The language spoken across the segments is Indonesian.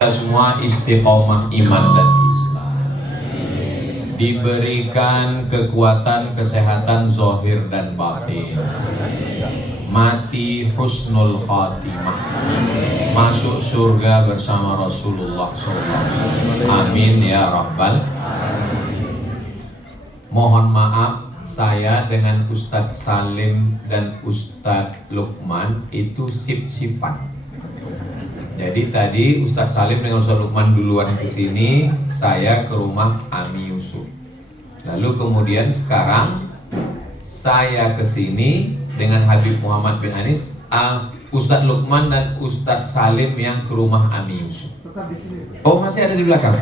semua istiqomah iman dan Islam, diberikan kekuatan kesehatan zahir dan batin, mati husnul khatimah, masuk surga bersama Rasulullah SAW. Amin ya rabbal. Mohon maaf, saya dengan Ustadz Salim dan Ustadz Lukman itu sip-sipan. Jadi tadi Ustadz Salim dengan Ustadz Lukman duluan ke sini, saya ke rumah Ami Yusuf. Lalu kemudian sekarang saya ke sini dengan Habib Muhammad bin Anis, Ustadz Lukman dan Ustadz Salim yang ke rumah Ami Yusuf. Oh, masih ada di belakang.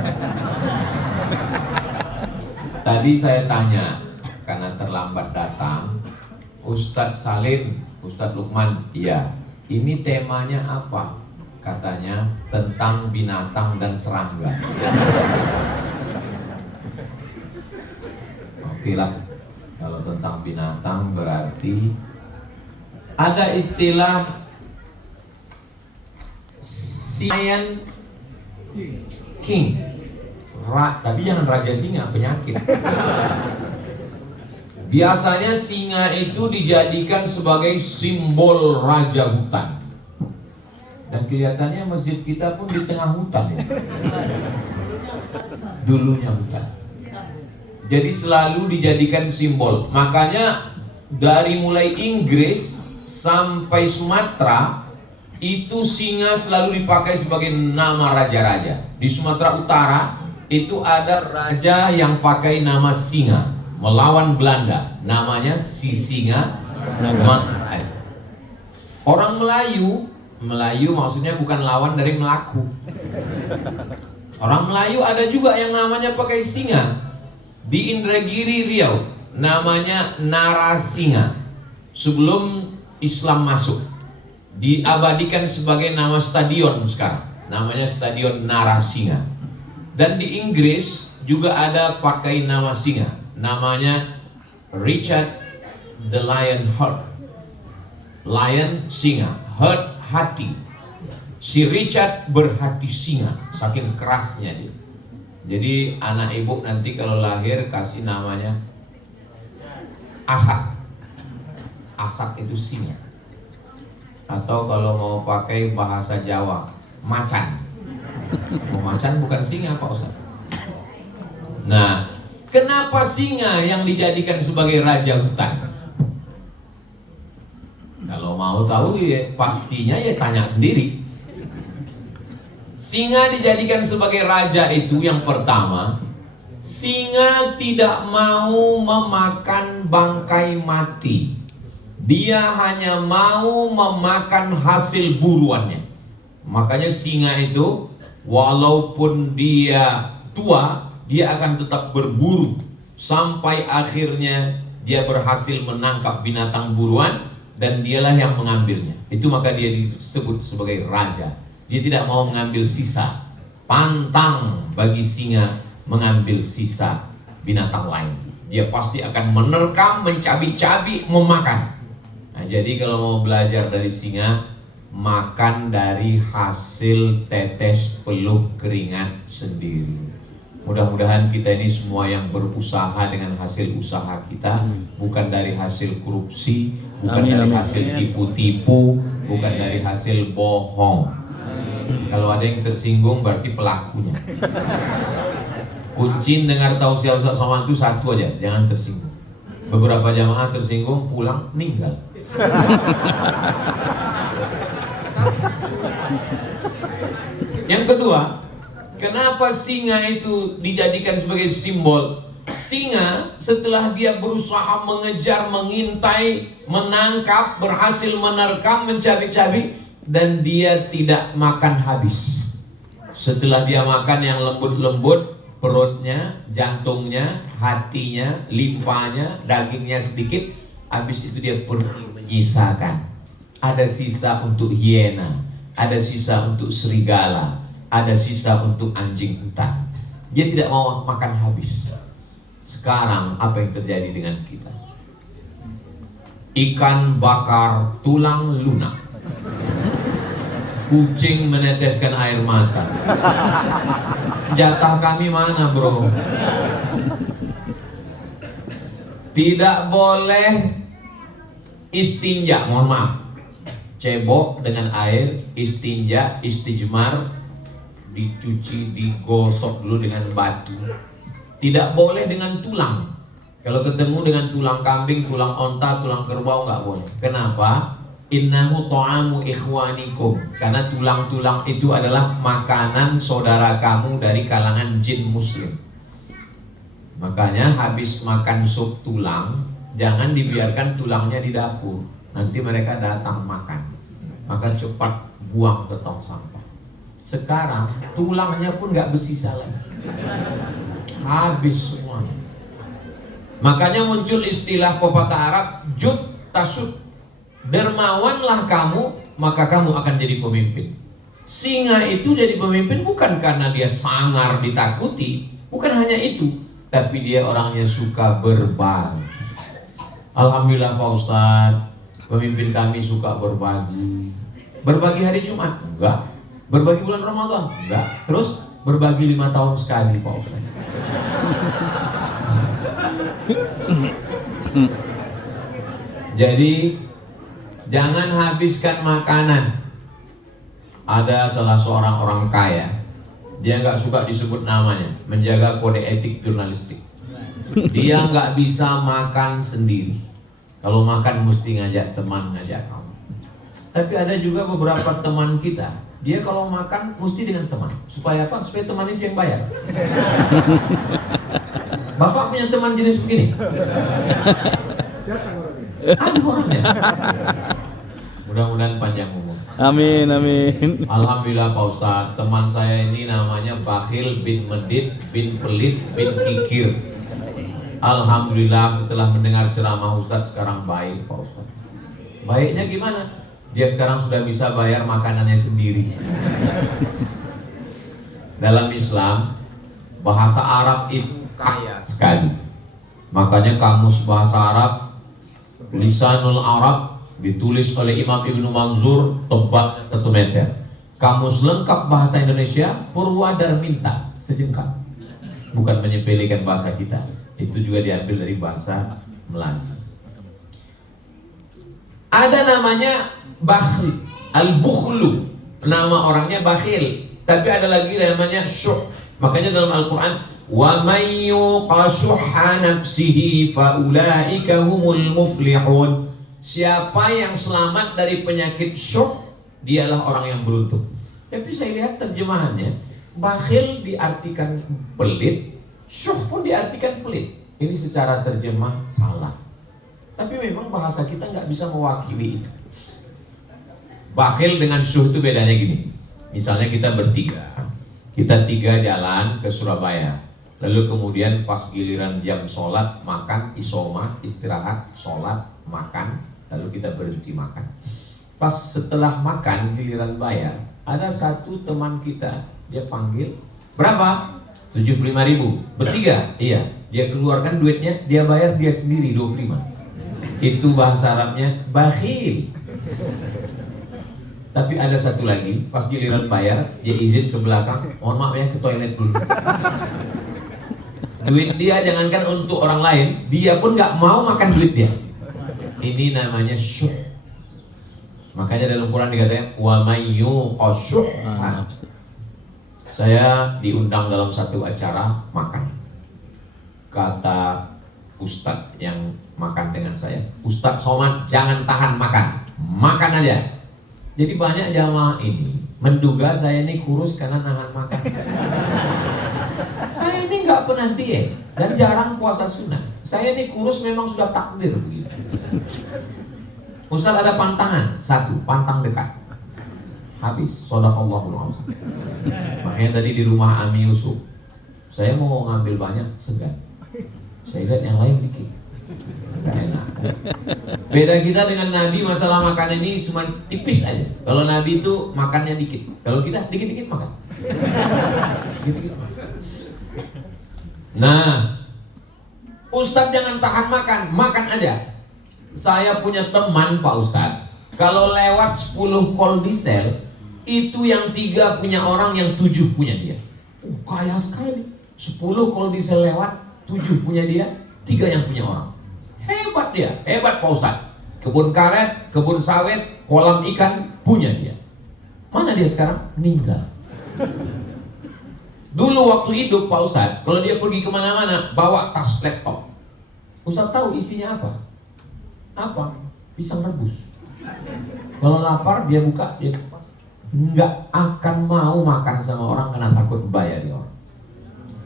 Tadi saya tanya karena terlambat datang, Ustadz Salim, Ustadz Lukman, iya, ini temanya apa? Katanya tentang binatang dan serangga. Oke lah, kalau tentang binatang berarti ada istilah Lion King. Tapi jangan raja singa, penyakit. Biasanya singa itu dijadikan sebagai simbol raja hutan. Dan kelihatannya masjid kita pun di tengah hutan ya. Dulunya hutan. Jadi selalu dijadikan simbol. Makanya dari mulai Inggris sampai Sumatera itu singa selalu dipakai sebagai nama raja-raja. Di Sumatera Utara itu ada raja yang pakai nama singa melawan Belanda. Namanya si Singa. Orang Melayu maksudnya bukan lawan dari Melaku. Orang Melayu ada juga yang namanya pakai singa. Di Indragiri Riau namanya Narasinga. Sebelum Islam masuk, diabadikan sebagai nama stadion sekarang. Namanya Stadion Narasinga. Dan di Inggris juga ada pakai nama singa. Namanya Richard the Lion Heart. Lion singa, heart hati. Si Richard berhati singa, saking kerasnya dia. Jadi anak ibu nanti kalau lahir kasih namanya Asak. Asak itu singa. Atau kalau mau pakai bahasa Jawa, macan. Macan bukan singa Pak Ustaz. Nah, kenapa singa yang dijadikan sebagai raja hutan? Kalau mau tahu ya pastinya ya tanya sendiri. Singa dijadikan sebagai raja itu yang pertama, singa tidak mau memakan bangkai mati. Dia hanya mau memakan hasil buruannya. Makanya singa itu walaupun dia tua, dia akan tetap berburu sampai akhirnya dia berhasil menangkap binatang buruan dan dialah yang mengambilnya. Itu maka dia disebut sebagai raja. Dia tidak mau mengambil sisa. Pantang bagi singa mengambil sisa binatang lain. Dia pasti akan menerkam, mencabik-cabik, memakan. Nah, jadi kalau mau belajar dari singa, makan dari hasil tetes peluk keringat sendiri. Mudah-mudahan kita ini semua yang berusaha dengan hasil usaha kita, bukan dari hasil korupsi, bukan dari hasil tipu-tipu, bukan dari hasil bohong. Kalau ada yang tersinggung berarti pelakunya. Kuncin dengar tausiah Ustaz Somad itu satu aja, jangan tersinggung. Beberapa jamaah tersinggung pulang meninggal. Yang kedua, kenapa singa itu dijadikan sebagai simbol? Singa setelah dia berusaha mengejar, mengintai, menangkap, berhasil menerkam, mencabik-cabik, dan dia tidak makan habis. Setelah dia makan yang lembut-lembut, perutnya, jantungnya, hatinya, limfanya, dagingnya sedikit, habis itu dia pergi menyisakan. Ada sisa untuk hiena, ada sisa untuk serigala, ada sisa untuk anjing hutan. Dia tidak mau makan habis. Sekarang apa yang terjadi dengan kita? Ikan bakar tulang lunak. Kucing meneteskan air mata. Jatah kami mana, bro? Tidak boleh istinja, mohon maaf, cebok dengan air, istinja, istijmar, dicuci, digosok dulu dengan batu. Tidak boleh dengan tulang. Kalau ketemu dengan tulang kambing, tulang onta, tulang kerbau nggak boleh. Kenapa? Innahu ta'amu ikhwanikum. Karena tulang-tulang itu adalah makanan saudara kamu dari kalangan jin muslim. Makanya habis makan sup tulang, jangan dibiarkan tulangnya di dapur. Nanti mereka datang makan. Maka cepat buang ke tong sampah. Sekarang tulangnya pun nggak bersisa lagi. Habis semua. Makanya muncul istilah pepatah Arab, jud tasud. Dermawanlah kamu, maka kamu akan jadi pemimpin. Singa itu jadi pemimpin bukan karena dia sangar ditakuti, bukan hanya itu, tapi dia orangnya suka berbagi. Alhamdulillah Pak Ustadz, pemimpin kami suka berbagi. Berbagi hari Jumat? Enggak. Berbagi bulan Ramadan? Enggak. Terus berbagi 5 tahun sekali Pak Ustadz. Jadi jangan habiskan makanan. Ada salah seorang orang kaya, dia nggak suka disebut namanya, menjaga kode etik jurnalistik. Dia nggak bisa makan sendiri. Kalau makan mesti ngajak teman, ngajak kamu. Tapi ada juga beberapa teman kita, dia kalau makan mesti dengan teman. Supaya apa? Supaya teman itu yang bayar. Bapak punya teman jenis begini? Ada orangnya. Mudah-mudahan panjang umur. Amin, amin. Alhamdulillah Pak Ustadz, teman saya ini namanya Bakhil bin Medit bin Pelit bin Kikir. Alhamdulillah setelah mendengar ceramah Ustadz sekarang baik Pak Ustadz. Baiknya gimana? Dia sekarang sudah bisa bayar makanannya sendiri. Dalam Islam, bahasa Arab itu kaya sekali. Makanya kamus bahasa Arab, Lisanul Arab, ditulis oleh Imam Ibnu Manzur, tebal 1 meter. Kamus lengkap bahasa Indonesia, Purwadarminta, sejengkal. Bukan menyepelekan bahasa kita, itu juga diambil dari bahasa Melayu. Ada namanya Bakhil, Al-Bukhlu, nama orangnya Bakhil. Tapi ada lagi namanya Syuh. Makanya dalam Al-Quran, wa may yuqa syuhha nafsihi fa ulaika humul muflihun. Siapa yang selamat dari penyakit syuh, dialah orang yang beruntung. Tapi saya lihat terjemahannya, bakhil diartikan pelit, syuh pun diartikan pelit. Ini secara terjemah salah. Tapi memang bahasa kita nggak bisa mewakili itu. Bakhil dengan syuh itu bedanya gini. Misalnya kita bertiga, kita 3 jalan ke Surabaya. Lalu kemudian pas giliran jam sholat, makan, isoma, istirahat, sholat, makan, lalu kita berhenti makan. Pas setelah makan, giliran bayar, ada satu teman kita, dia panggil, berapa? 75.000, bertiga? Iya, dia keluarkan duitnya, dia bayar dia sendiri 25. Itu bahasa Arabnya bakhil. Tapi ada satu lagi, pas giliran bayar, dia izin ke belakang, mohon maaf ya, ke toilet dulu. Duit dia jangankan untuk orang lain, dia pun nggak mau makan duit dia. Ini namanya syuh. Makanya dalam Quran dikatakan wa may yuqa syuhha. Saya diundang dalam satu acara makan. Kata Ustadz yang makan dengan saya, Ustadz Somad jangan tahan makan, makan aja. Jadi banyak jamaah ini menduga saya ini kurus karena nahan makan. Saya ini nggak pernah diet dan jarang puasa sunnah. Saya ini kurus memang sudah takdir begitu. Ustaz ada pantangan, 1, pantang dekat. Habis, shadaqallahul azim. Makanya tadi di rumah Ami Yusuf, saya mau ngambil banyak, segan. Saya lihat yang lain dikit. Gak enak. Beda kita dengan Nabi masalah makan ini cuma tipis aja. Kalau Nabi itu makannya dikit. Kalau kita dikit-dikit makan. Dikit-dikit makan. Nah, Ustadz jangan tahan makan, makan aja. Saya punya teman Pak Ustadz, kalau lewat 10 kol diesel, Itu yang 3 punya orang, yang 7 punya dia. Kaya sekali. 10 kalau bisa lewat, 7 punya dia, 3 yang punya orang. Hebat dia, hebat Pak Ustadz. Kebun karet, kebun sawit, kolam ikan punya dia. Mana dia sekarang? Meninggal. Dulu waktu hidup Pak Ustadz, kalau dia pergi kemana-mana bawa tas laptop. Ustadz tahu isinya apa? Apa? Pisang rebus. Kalau lapar dia buka, dia nggak akan mau makan sama orang karena takut bayar dia orang.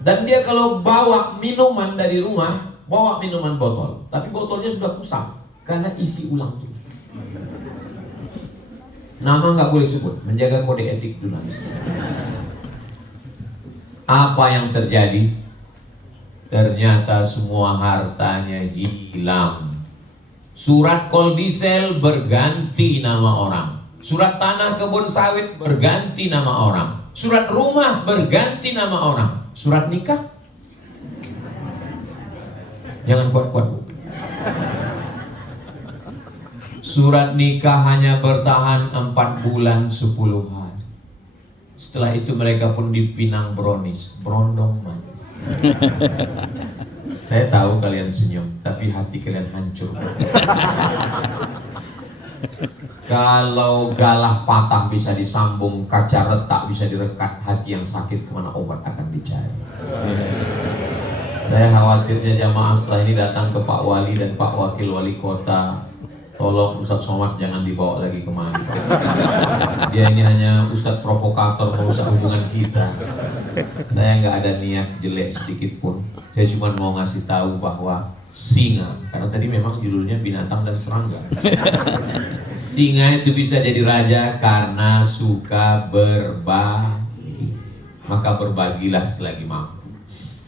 Dan dia kalau bawa minuman dari rumah, bawa minuman botol, tapi botolnya sudah kusam karena isi ulang terus. Nama nggak boleh sebut, menjaga kode etik jurnalis. Apa yang terjadi? Ternyata semua hartanya hilang. Surat koldisel berganti nama orang. Surat tanah kebun sawit berganti nama orang. Surat rumah berganti nama orang. Surat nikah? Jangan kuat-kuat, Bu. Surat nikah hanya bertahan 4 bulan 10 hari. Setelah itu mereka pun dipinang bronis, berondong manis. Saya tahu kalian senyum, tapi hati kalian hancur. Kalau galah patah bisa disambung, kaca retak bisa direkat, hati yang sakit kemana obat akan dicari. Saya khawatirnya jamaah setelah ini datang ke Pak Wali dan Pak Wakil Wali Kota, tolong Ustadz Somad jangan dibawa lagi kemari. Dia ini hanya Ustadz provokator, merusak hubungan kita. Saya nggak ada niat jelek sedikit pun. Saya cuma mau ngasih tahu bahwa singa, karena tadi memang judulnya binatang dan serangga. Singa itu bisa jadi raja karena suka berbagi. Maka berbagilah selagi mampu.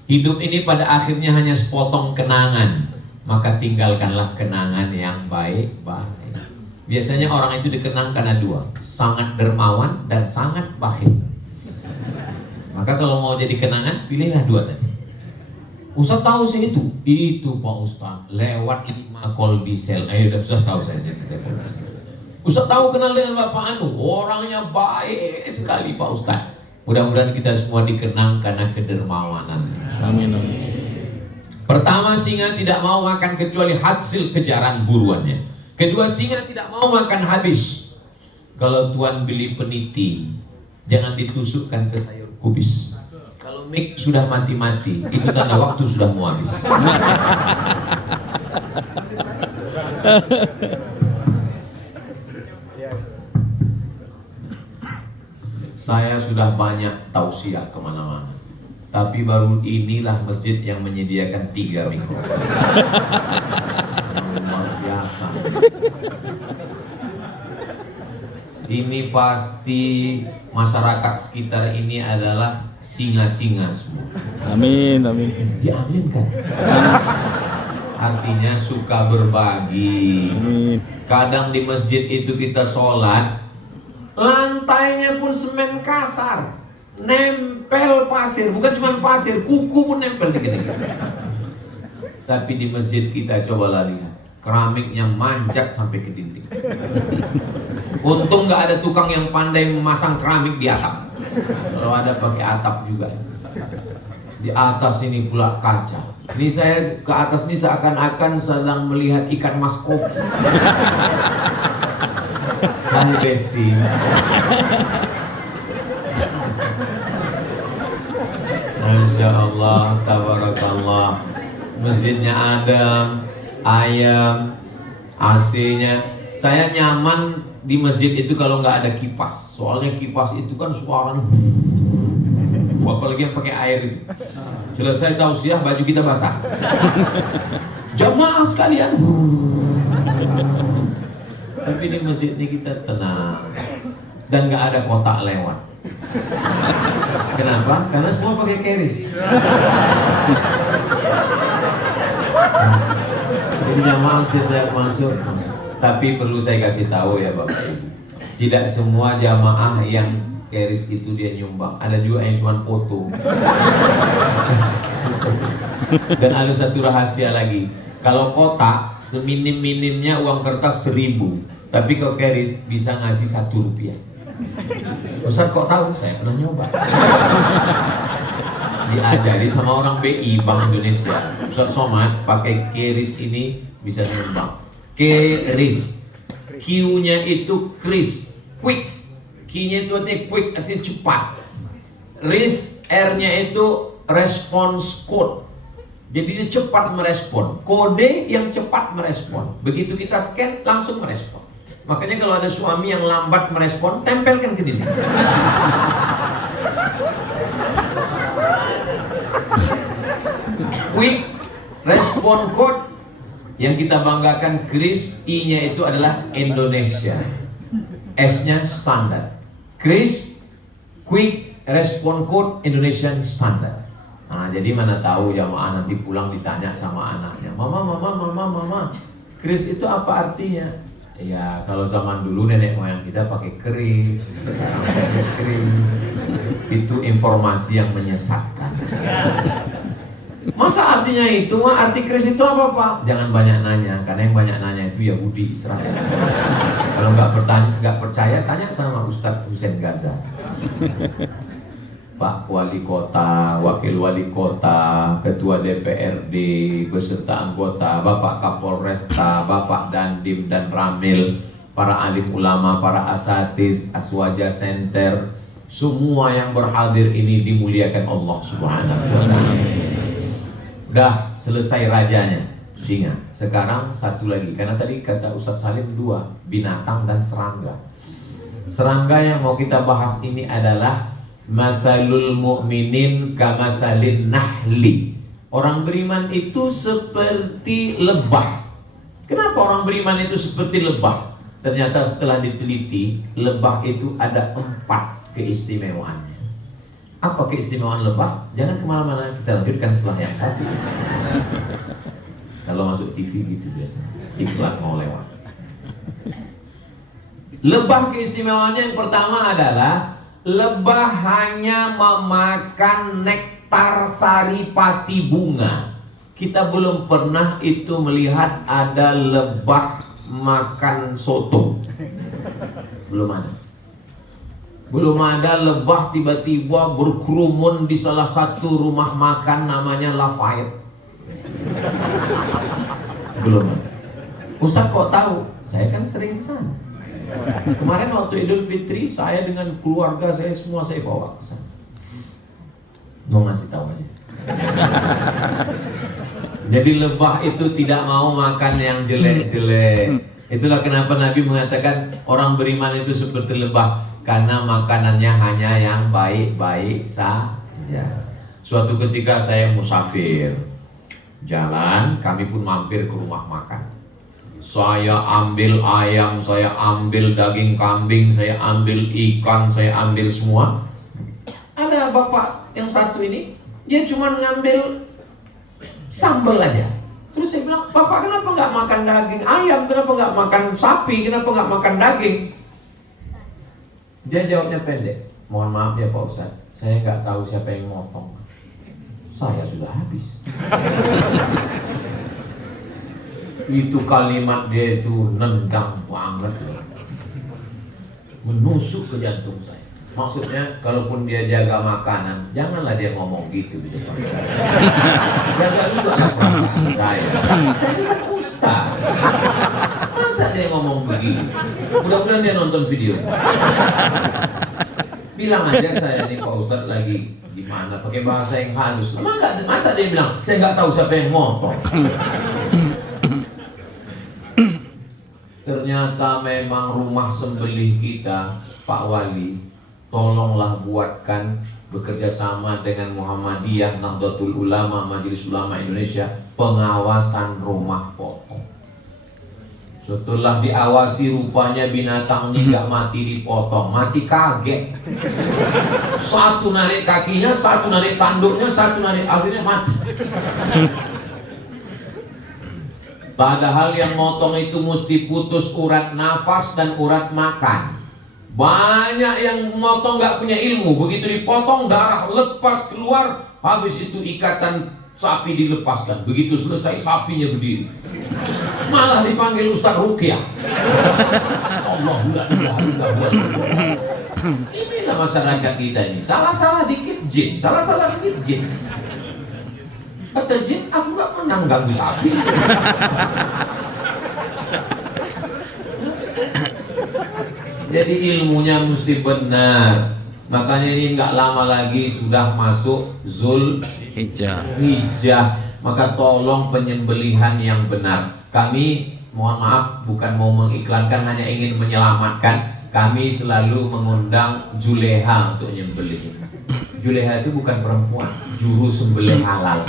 Hidup ini pada akhirnya hanya sepotong kenangan. Maka tinggalkanlah kenangan yang baik-baik. Biasanya orang itu dikenang karena 2, sangat dermawan dan sangat bakhil. Maka kalau mau jadi kenangan, pilihlah 2 tadi. Ustaz tahu sih itu Pak Ustaz lewat 5 koldisel. Udah Ustaz tahu saya koldisel. Ustaz tahu kenal dengan Bapak Anu, orangnya baik sekali Pak Ustaz. Mudah-mudahan kita semua dikenang karena kedermawanan. Amin, amin. Pertama, singa tidak mau makan kecuali hasil kejaran buruannya. Kedua, singa tidak mau makan habis. Kalau Tuan beli peniti, jangan ditusukkan ke sayur kubis. Kalau mik sudah mati-mati, itu tanda waktu sudah mau habis. Saya sudah banyak tausiah kemana-mana, tapi baru inilah masjid yang menyediakan 3 mikro. Luar biasa. Ini pasti masyarakat sekitar ini adalah singa-singa semua. Amin, amin. Diaminkan. Artinya suka berbagi. Amin. Kadang di masjid itu kita sholat, lantainya pun semen kasar, nempel pasir, bukan cuma pasir, kuku pun nempel dikit-dikit. Tapi di masjid kita cobalah lihat, keramiknya manjat sampai ke dinding. Untung nggak ada tukang yang pandai memasang keramik di atap. Kalau ada pakai atap juga. Di atas ini pula kaca. Ini saya ke atas ini seakan-akan sedang melihat ikan mas koki. Hai Besti. Masya Allah, tabarakallah. Masjidnya adem, ayam, AC-nya. Saya nyaman di masjid itu kalau nggak ada kipas. Soalnya kipas itu kan suaranya, apalagi yang pakai air itu. Selesai tausiah, baju kita basah. Jamaah sekalian. Tapi di masjid ini kita tenang dan nggak ada kotak lewat. Kenapa? Karena semua pakai keris. Jadi jamaah setiap masuk. Tapi perlu saya kasih tahu ya Bapak Ibu, tidak semua jamaah yang keris itu dia nyumbang. Ada juga yang cuma foto. Dan ada satu rahasia lagi. Kalau kotak seminim-minimnya uang kertas 1000, tapi kalau keris bisa ngasih 1 rupiah. Ustaz kok tahu? Saya pernah nyoba. Diajari sama orang BI Bank Indonesia. Ustaz Somad pakai QRIS ini bisa nyumbang. QRIS, Q-nya itu Kris, quick. Q-nya itu artinya quick, artinya cepat. RIS, R-nya itu response code. Jadi dia cepat merespon. Kode yang cepat merespon. Begitu kita scan, langsung merespon. Makanya kalau ada suami yang lambat merespon, tempelkan ke dinding. Quick respon code yang kita banggakan Kris, I-nya itu adalah Indonesia, S-nya standar. Kris quick respon code Indonesian standard. Nah, jadi mana tahu jamaah nanti pulang ditanya sama anaknya, mama, Kris itu apa artinya? Ya kalau zaman dulu nenek moyang kita pakai keris, sekarang pakai kris. Itu informasi yang menyesatkan. Masa artinya itu? Arti kris itu apa Pak? Jangan banyak nanya, karena yang banyak nanya itu Yahudi Israel. Kalau nggak percaya, tanya sama Ustadz Hussein Gaza. Pak Wali Kota, Wakil Wali Kota, Ketua DPRD, beserta anggota, Bapak Kapolresta, Bapak Dandim dan Ramil, para alim ulama, para asatiz, Aswaja Center, semua yang berhadir ini dimuliakan Allah Subhanahu wa Ta'ala. Udah selesai rajanya, singa. Sekarang satu lagi, karena tadi kata Ustadz Salim dua, binatang dan serangga. Serangga yang mau kita bahas ini adalah masalul mu'minin kamatsalin nahli. Orang beriman itu seperti lebah. Kenapa orang beriman itu seperti lebah? Ternyata setelah diteliti, lebah itu ada 4 keistimewaannya. Apa keistimewaan lebah? Jangan kemana-mana, kita lanjutkan setelah yang satu. Kalau masuk TV gitu biasanya, iklan mau lewat. Lebah keistimewaannya yang pertama adalah lebah hanya memakan nektar saripati bunga. Kita belum pernah itu melihat ada lebah makan soto. Belum ada. Belum ada lebah tiba-tiba berkerumun di salah satu rumah makan namanya Lafayette. Belum ada. Ustaz kok tahu? Saya kan sering ke sana. Kemarin waktu Idul Fitri, saya dengan keluarga saya semua saya bawa ke sana. Mau ngasih tahu aja. Jadi lebah itu tidak mau makan yang jelek-jelek. Itulah kenapa Nabi mengatakan orang beriman itu seperti lebah, karena makanannya hanya yang baik-baik saja. Suatu ketika saya musafir, jalan, kami pun mampir ke rumah makan. Saya ambil ayam, saya ambil daging kambing, saya ambil ikan, saya ambil semua. Ada bapak yang satu ini, dia cuma ngambil sambal aja. Terus saya bilang, Bapak kenapa nggak makan daging ayam? Kenapa nggak makan sapi? Kenapa nggak makan daging? Dia jawabnya pendek. Mohon maaf ya Pak Ustadz, saya nggak tahu siapa yang motong. Saya sudah habis. Itu kalimat dia itu nendang banget, menusuk ke jantung saya. Maksudnya kalaupun dia jaga makanan, janganlah dia ngomong gitu di depan saya. Jaga juga perasaan saya. Saya ini kan ustaz. Masa dia ngomong begini? Mudah-mudahan dia nonton video. Bilang aja saya ini Pak Ustadz lagi gimana, pakai bahasa yang halus. Masa dia bilang saya nggak tahu siapa yang motong. Ternyata memang rumah sembelih kita, Pak Wali, tolonglah buatkan bekerja sama dengan Muhammadiyah, Nahdlatul Ulama, Majelis Ulama Indonesia, pengawasan rumah potong. Setelah diawasi rupanya binatang ini gak mati dipotong, mati kaget. Satu narik kakinya, satu narik tanduknya, satu narik, akhirnya mati. Padahal yang motong itu mesti putus urat nafas dan urat makan. Banyak yang motong gak punya ilmu, begitu dipotong darah lepas keluar, habis itu ikatan Sapi dilepaskan, begitu selesai sapinya berdiri. Malah dipanggil Ustaz Ruqyah. Allahu la ilaha illallah. Inilah masyarakat kita ini. Salah-salah dikit jin, salah-salah sedikit jin. Kata jin, aku gak pernah ganggu sapi. Jadi ilmunya mesti benar. Makanya ini nggak lama lagi sudah masuk Zulhijjah. Maka tolong penyembelihan yang benar. Kami mohon maaf bukan mau mengiklankan, hanya ingin menyelamatkan. Kami selalu mengundang Juleha untuk menyembelih. Juleha itu bukan perempuan, juru sembelih halal.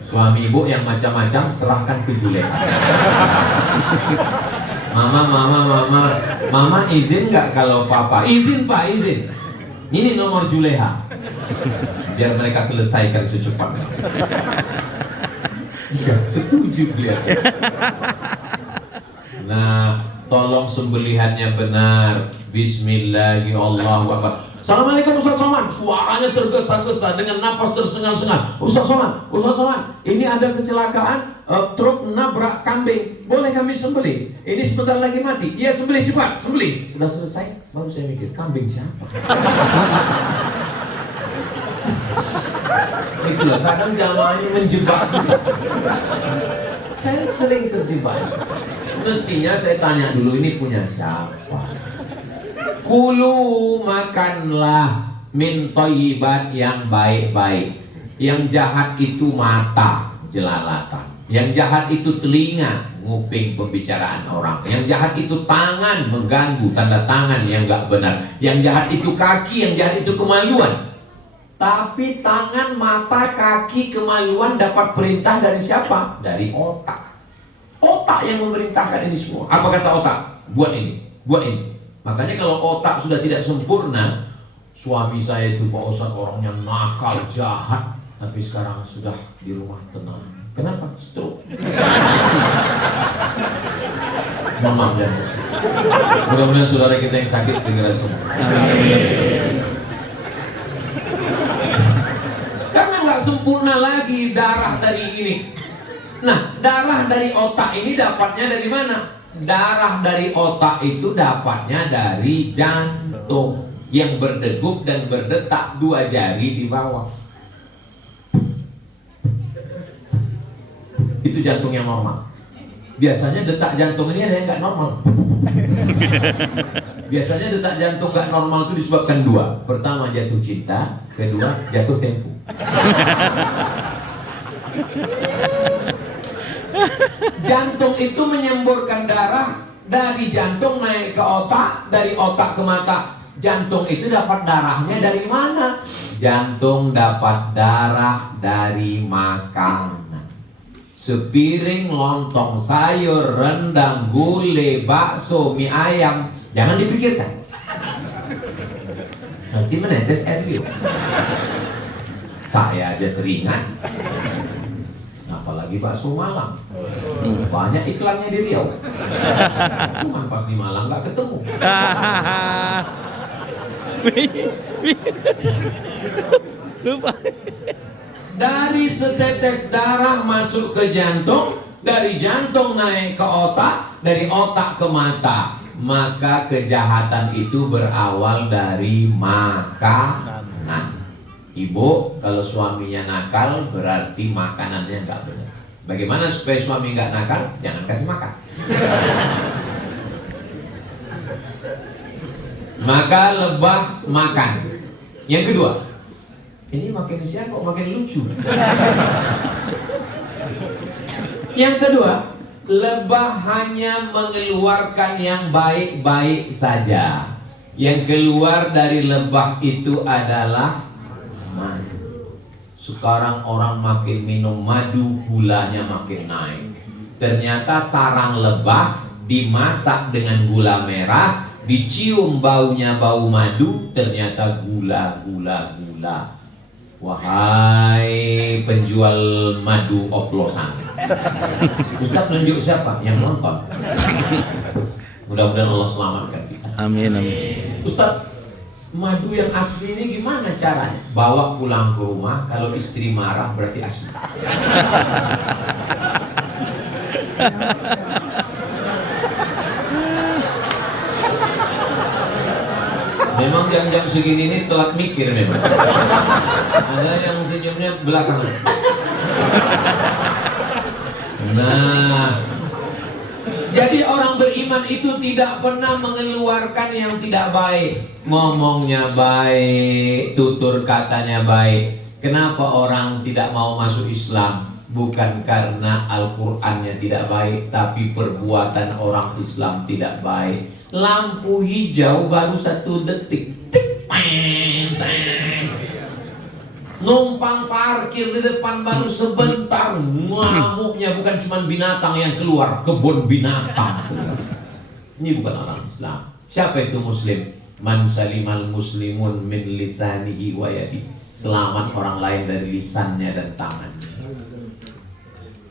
Suami ibu yang macam-macam serahkan ke Juleha. Mama izin nggak kalau papa? Izin pak, izin. Ini nomor Juleha. Biar mereka selesaikan secepatnya. Ya, setuju beliau. Nah, tolong sembelihannya benar. Bismillahirrahmanirrahim. Assalamualaikum Ustaz Somad. Suaranya tergesa-gesa dengan napas tersengal-sengal. Ustaz Somad, ini ada kecelakaan, truk nabrak kambing. Boleh kami sembelih? Ini sebentar lagi mati. Iya, sembelih cepat, sembelih. Sudah selesai, baru saya mikir, kambing siapa? Itulah kadang jamaahnya menjebak. Saya sering terjebak. Mestinya saya tanya dulu, ini punya siapa? Kulu, makanlah min thayyibat, yang baik-baik. Yang jahat itu mata, jelalatan. Yang jahat itu telinga, nguping pembicaraan orang. Yang jahat itu tangan, mengganggu, tanda tangan yang gak benar. Yang jahat itu kaki, yang jahat itu kemaluan. Tapi tangan, mata, kaki, kemaluan dapat perintah dari siapa? Dari otak. Otak yang memerintahkan ini semua. Apa kata otak? Buat ini, buat ini. Makanya kalau otak sudah tidak sempurna, suami saya itu Pak Ustadz orang yang nakal, jahat, tapi sekarang sudah di rumah tenang. Kenapa? Stroke. Mohon maaf ya. Mudah-mudahan saudara kita yang sakit segera sembuh. Karena nggak sempurna lagi darah dari ini. Nah, darah dari otak ini dapatnya dari mana? Darah dari otak itu dapatnya dari jantung yang berdegup dan berdetak 2 jari di bawah. Itu jantung yang normal. Biasanya detak jantung ini ada yang nggak normal. Biasanya detak jantung nggak normal itu disebabkan 2. Pertama jatuh cinta, kedua jatuh tempo. Jantung itu menyemburkan darah dari jantung naik ke otak, dari otak ke mata. Jantung itu dapat darahnya dari mana? Jantung dapat darah dari makanan. Sepiring lontong sayur, rendang, gulai, bakso, mie ayam, jangan dipikirkan. Nanti menetes air liur. Saya aja teringat. Apalagi bakso Malang. Banyak iklannya di Riau. Cuman pas di Malang nggak ketemu. Lupa. Dari setetes darah masuk ke jantung, dari jantung naik ke otak, dari otak ke mata. Maka kejahatan itu berawal dari makanan. Ibu, kalau suaminya nakal berarti makanannya nggak benar. Bagaimana supaya suami nggak nakal? Jangan kasih makan. Maka lebah makan. Yang kedua, ini makin usia kok makin lucu. Yang kedua, lebah hanya mengeluarkan yang baik-baik saja. Yang keluar dari lebah itu adalah madu. Sekarang orang makin minum madu, gulanya makin naik. Ternyata sarang lebah dimasak dengan gula merah, dicium baunya bau madu, ternyata gula. Wahai penjual madu oplosan, Ustaz nunjuk siapa? Yang nonton. Mudah-mudahan Allah selamatkan kita. Amin. Ustaz, madu yang asli ini gimana caranya? Bawa pulang ke rumah, kalau istri marah berarti asli. Memang jam-jam segini ini telat mikir memang. Ada yang senyumnya belakangan. Nah, jadi orang beriman itu tidak pernah mengeluarkan yang tidak baik. Ngomongnya baik, tutur katanya baik. Kenapa orang tidak mau masuk Islam? Bukan karena Al-Qur'annya tidak baik, tapi perbuatan orang Islam tidak baik. Lampu hijau baru 1 detik, tik, peng, teng. Numpang parkir di depan baru sebentar, ngamuknya bukan cuma binatang yang keluar, kebun binatang. Ini bukan orang Islam. Siapa itu Muslim? Man salimal muslimun min lisanihi wa yadi. Selamat orang lain dari lisannya dan tangannya.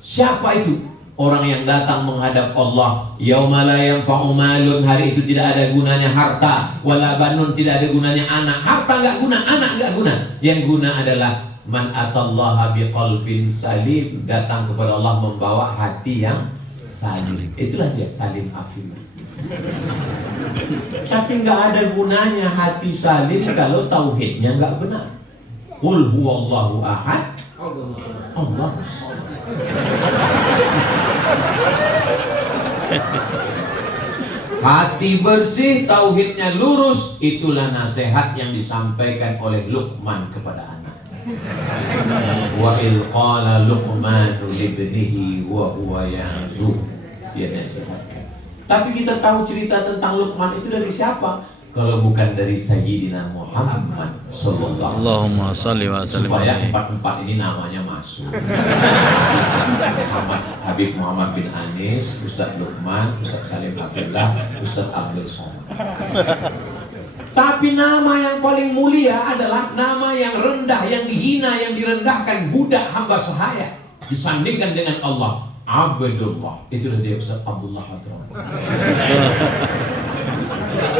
Siapa itu? Orang yang datang menghadap Allah. Yauma la yanfa'u malun, hari itu tidak ada gunanya harta, wala banun, tidak ada gunanya anak. Harta enggak guna, anak enggak guna. Yang guna adalah man atallaha biqalbin salim, datang kepada Allah membawa hati yang salim. Itulah dia salim afim. Tapi enggak ada gunanya hati salim kalau tauhidnya enggak benar. Qul huwallahu ahad, Allahus samad. Hati bersih, tauhidnya lurus, itulah nasihat yang disampaikan oleh Luqman kepada anak. Wa il qala Luqmanu libnihi wa huwa ya'zuh, dia nasihatkan. Tapi kita tahu cerita tentang Luqman itu dari siapa? Kalau bukan dari Sayyidina Muhammad sallallahu alaihi wasallam. Allahumma shalli wa sallim. Supaya empat ini namanya masuk. Habib Muhammad bin Anis, Ustadz Luqman, Ustadz Salim Abdullah, Ustadz Abdul Somad. Tapi nama yang paling mulia adalah nama yang rendah, yang dihina, yang direndahkan, budak hamba sahaya disandingkan dengan Allah, Abdullah. Itulah dia Ustadz Abdullah Hadram.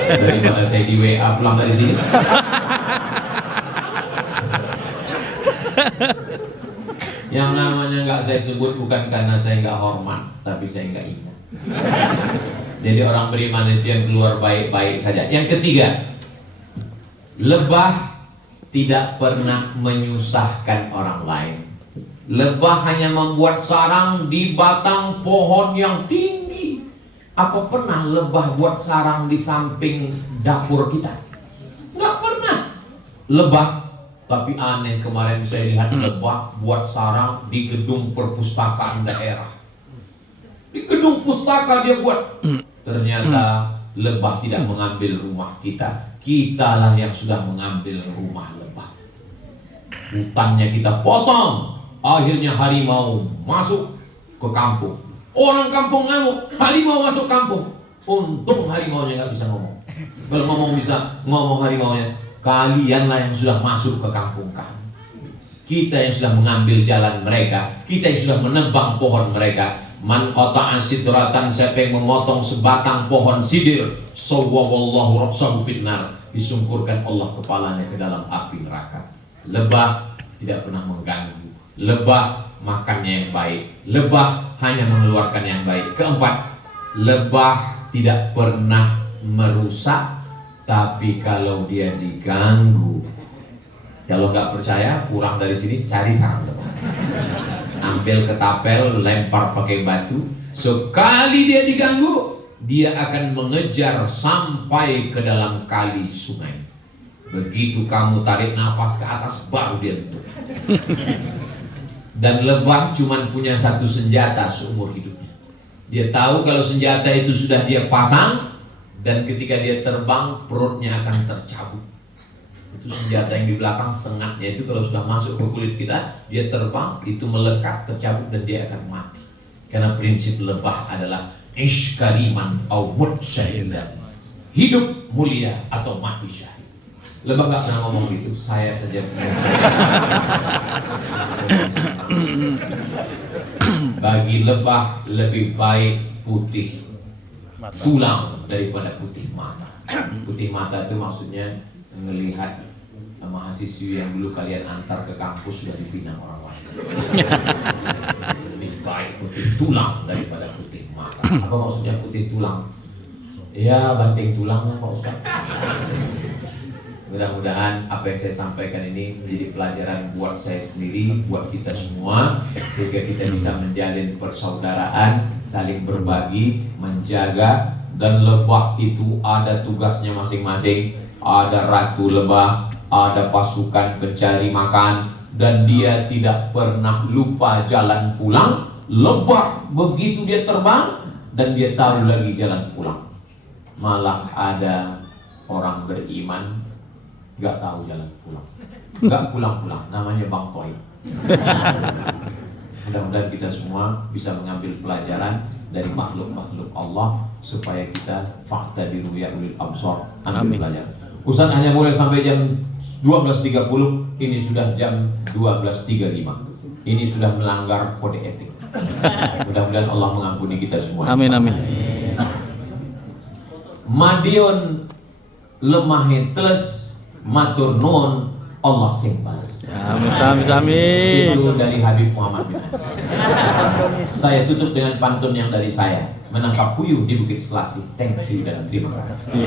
Daripada saya di WA pulang dari sini. Yang namanya nggak saya sebut bukan karena saya nggak hormat, tapi saya nggak ingat. Jadi orang beriman itu yang keluar baik-baik saja. Yang ketiga, lebah tidak pernah menyusahkan orang lain. Lebah hanya membuat sarang di batang pohon yang tinggi. Apa pernah lebah buat sarang di samping dapur kita? Nggak pernah. Lebah. Tapi aneh, kemarin saya lihat lebah buat sarang di gedung perpustakaan daerah. Di gedung pustaka dia buat. Ternyata lebah tidak mengambil rumah kita. Kitalah yang sudah mengambil rumah lebah. Hutannya kita potong. Akhirnya harimau masuk ke kampung. Orang kampung ngamuk, harimau masuk kampung. Untung harimaunya nggak bisa ngomong. Kalau ngomong bisa ngomong harimaunya. Kalianlah yang sudah masuk ke kampung kami. Kita yang sudah mengambil jalan mereka. Kita yang sudah menebang pohon mereka. Man qata'a sidratan, siapa yang memotong sebatang pohon sidir, sawwallahu ra'sahu finnar, disungkurkan Allah kepalanya ke dalam api neraka. Lebah tidak pernah mengganggu. Lebah makannya yang baik. Lebah hanya mengeluarkan yang baik. Keempat, lebah tidak pernah merusak, tapi kalau dia diganggu. Kalau nggak percaya, pulang dari sini cari sarang lebah. Ambil ketapel, lempar pakai batu. Sekali dia diganggu, dia akan mengejar sampai ke dalam kali sungai. Begitu kamu tarik nafas ke atas, baru dia tutup. Dan lebah cuma punya satu senjata seumur hidupnya. Dia tahu kalau senjata itu sudah dia pasang, dan ketika dia terbang, perutnya akan tercabut. Itu senjata yang di belakang, sengatnya itu kalau sudah masuk ke kulit kita, dia terbang, itu melekat, tercabut, dan dia akan mati. Karena prinsip lebah adalah ish kariman au mut syahidan. Hidup mulia atau mati syahid. Lebah gak pernah ngomong gitu, saya saja punya. Bagi lebah lebih baik putih tulang daripada putih mata. Putih mata itu maksudnya melihat mahasiswi yang dulu kalian antar ke kampus sudah dipinang orang lain. Lebih baik putih tulang daripada putih mata. Apa maksudnya putih tulang? Ya banting tulangnya Pak Ustaz. Mudah-mudahan apa yang saya sampaikan ini menjadi pelajaran buat saya sendiri, buat kita semua, sehingga kita bisa menjalin persaudaraan, saling berbagi, menjaga. Dan lebah itu ada tugasnya masing-masing. Ada ratu lebah, ada pasukan pencari makan, dan dia tidak pernah lupa jalan pulang. Lebah begitu dia terbang dan dia tahu lagi jalan pulang. Malah ada orang beriman gak tahu jalan pulang, gak pulang-pulang, namanya Bang Toy. Mudah-mudahan kita semua bisa mengambil pelajaran dari makhluk-makhluk Allah supaya kita fakta di ruya ulil absar, ambil pelajaran. Ustaz hanya boleh sampai jam 12.30, ini sudah jam 12.35. Ini sudah melanggar kode etik. Mudah-mudahan Allah mengampuni kita semua. Amin amin. Madiun lemahe teles matur nuwun Allah sing bales. Amin sami. Itu dari Habib Muhammad bin Hadi. Saya tutup dengan pantun yang dari saya. Menangkap puyuh di Bukit Selasih. Thank you dan terima kasih.